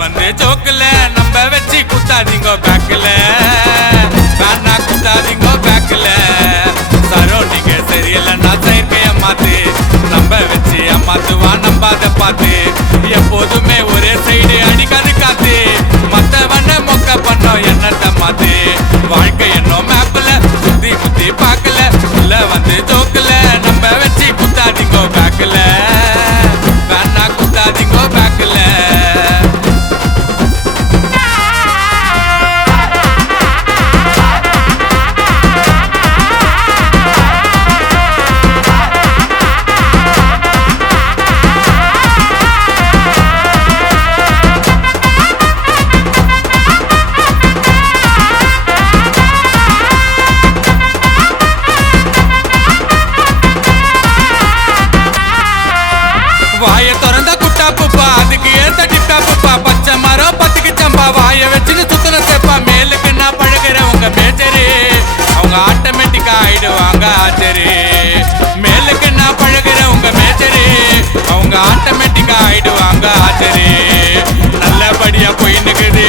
வந்து ஜோக்குல நம்ம வச்சு குத்தாதீங்கோ பேக்கல வேணா குத்தாதீங்கோ பேக்கல சரௌண்டிங்க சரியில்லைன்னா செயற்கைய மாத்து நம்ம வச்சு அம்மாத்துவா நம்பாத பார்த்து எப்போதுமே ஒரே சைடு அடிக்காது காத்து மத்தவன மொக்க பண்ணோம் என்னத்த மாத்து வாழ்க்கை என்னோ மேப்ல சுத்தி குத்தி பார்க்கல வந்து ஜோக்குல நம்ம வச்சு குத்தாதீங்கோ பேக்கல வேணா குத்தாதீங்கோ பேக்கல வாய திறந்த குட்டா புப்பா அதுக்கு ஏத்த டிப்டா புப்பா பச்சை மரம் பத்துக்கு சம்பா வாய வச்சுன்னு சுத்தன சேப்பா மேலுக்கு நான் பழகிறவங்க மேஜரு அவங்க ஆட்டோமேட்டிக்கா ஆயிடுவாங்க ஆச்சரு மேலுக்கு நான் பழகிறவங்க மேஜரு அவங்க ஆட்டோமேட்டிக்கா ஆயிடுவாங்க ஆச்சரு நல்லபடியா போயின்னுக்குது